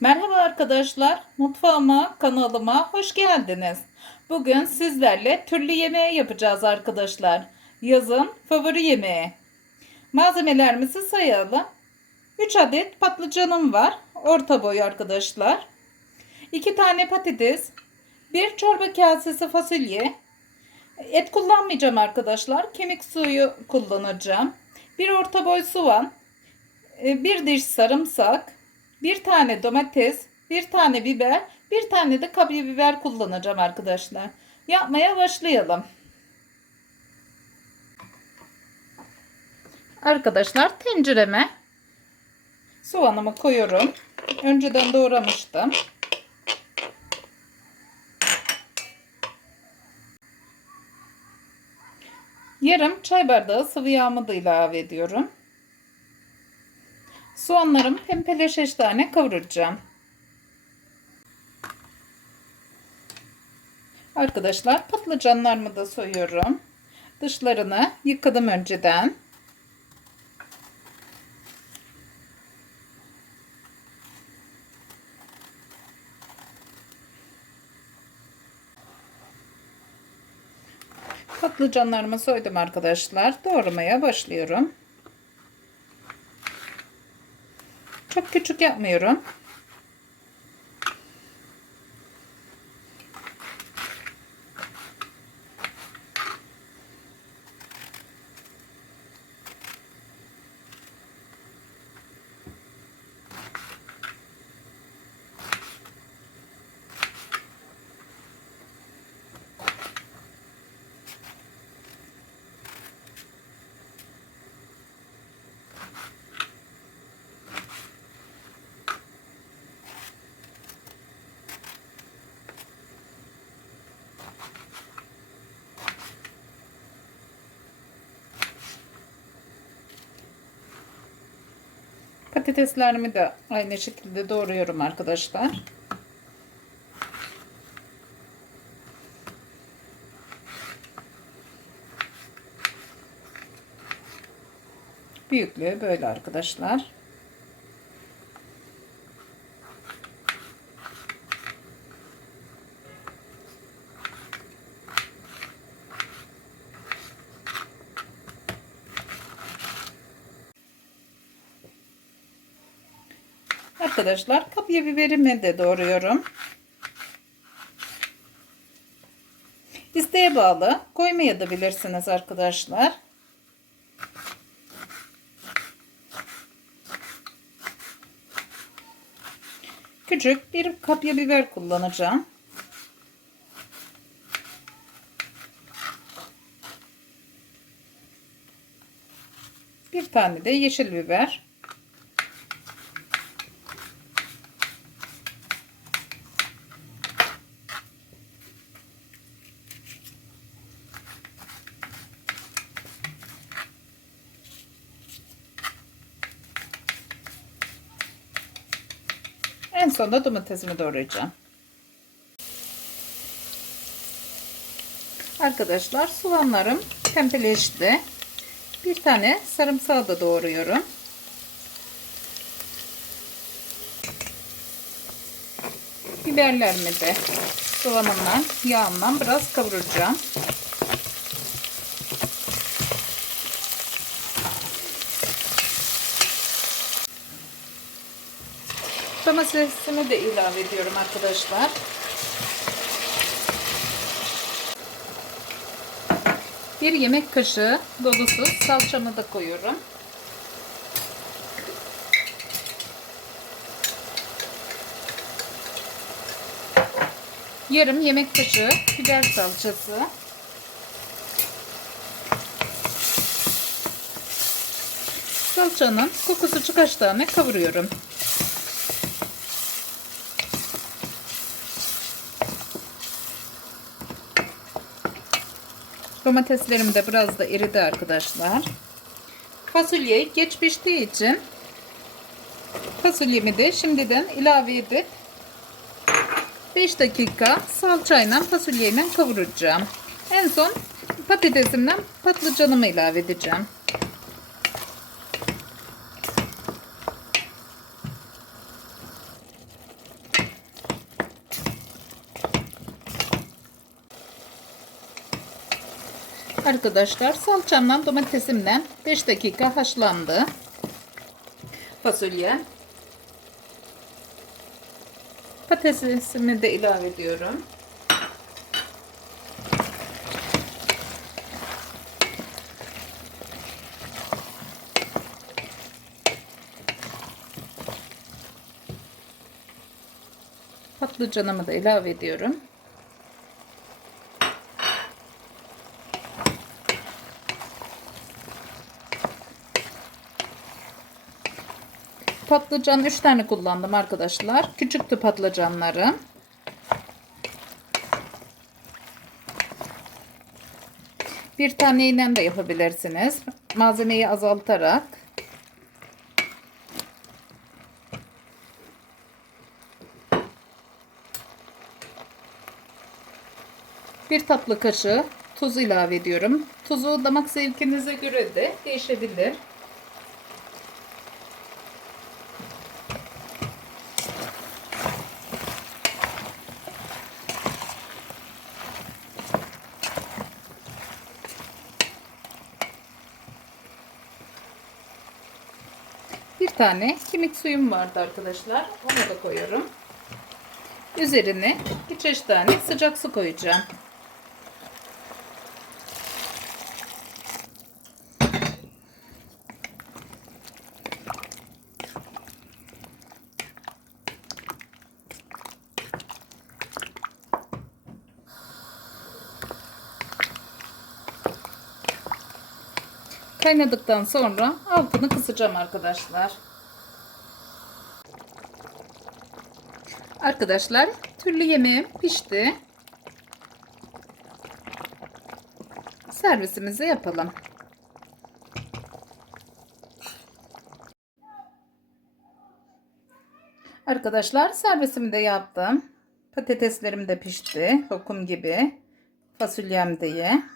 Merhaba arkadaşlar, mutfağıma, kanalıma hoş geldiniz. Bugün sizlerle türlü yemeği yapacağız arkadaşlar. Yazın favori yemeği. Malzemelerimizi sayalım. 3 adet patlıcanım var, orta boy arkadaşlar. 2 tane patates, 1 çorba kasesi fasulye. Et kullanmayacağım arkadaşlar, kemik suyu kullanacağım. 1 orta boy soğan, e, bir diş sarımsak, bir tane domates, bir tane biber, bir tane de kapya biber kullanacağım arkadaşlar. Yapmaya başlayalım. Arkadaşlar tencereme soğanımı koyuyorum. Önceden doğramıştım. Yarım çay bardağı sıvı yağımı da ilave ediyorum. Soğanlarım pembeleşeş tane kavuracağım. Arkadaşlar patlıcanlarımı da soyuyorum. Dışlarını yıkadım önceden. Patlıcanlarımı soydum arkadaşlar. Doğramaya başlıyorum. Küçük yapmıyorum. Patateslerimi de aynı şekilde doğruyorum arkadaşlar. Büyüklüğü böyle arkadaşlar. Arkadaşlar kapya biberimi de doğruyorum. İsteğe bağlı koymaya da bilirsiniz arkadaşlar. Küçük bir kapya biber kullanacağım. Bir tane de yeşil biber. Sonunda domatesimi doğrayacağım. Arkadaşlar soğanlarım pembeleşti. Bir tane sarımsağı da doğruyorum. Biberlerimi de soğanımla, yağımla biraz kavuracağım. Domatesimi de ilave ediyorum arkadaşlar. Bir yemek kaşığı dolusu salçamı da koyuyorum. Yarım yemek kaşığı biber salçası. Salçanın kokusu çıkaç tane kavuruyorum. Domateslerim de biraz da eridi arkadaşlar. Fasulye geç piştiği için fasulyemi de şimdiden ilave edip 5 dakika salçayla fasulyeyle kavuracağım. En son patatesimden patlıcanımı ilave edeceğim. Arkadaşlar salçamla domatesimle 5 dakika haşlandı. Fasulye. Patatesimi de ilave ediyorum. Patlıcanımı da ilave ediyorum. Patlıcan 3 tane kullandım arkadaşlar. Küçüktü patlıcanları. Bir taneyle de yapabilirsiniz. Malzemeyi azaltarak. Bir tatlı kaşığı tuz ilave ediyorum. Tuzu damak zevkinize göre de değişebilir. Bir tane kemik suyum vardı arkadaşlar. Onu da koyuyorum. Üzerine birkaç tane sıcak su koyacağım. Kaynadıktan sonra altını kısacağım arkadaşlar. Arkadaşlar türlü yemeğim pişti. Servisimizi yapalım. Arkadaşlar servisimi de yaptım. Patateslerim de pişti. Lokum gibi. Fasulyem de ye.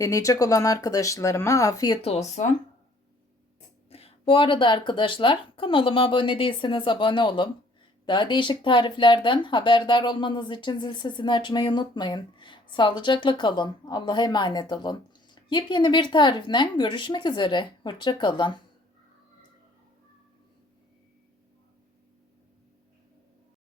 Deneyecek olan arkadaşlarıma afiyet olsun. Bu arada arkadaşlar kanalıma abone değilseniz abone olun. Daha değişik tariflerden haberdar olmanız için zil sesini açmayı unutmayın. Sağlıcakla kalın. Allah'a emanet olun. Yepyeni bir tarifle görüşmek üzere. Hoşça kalın.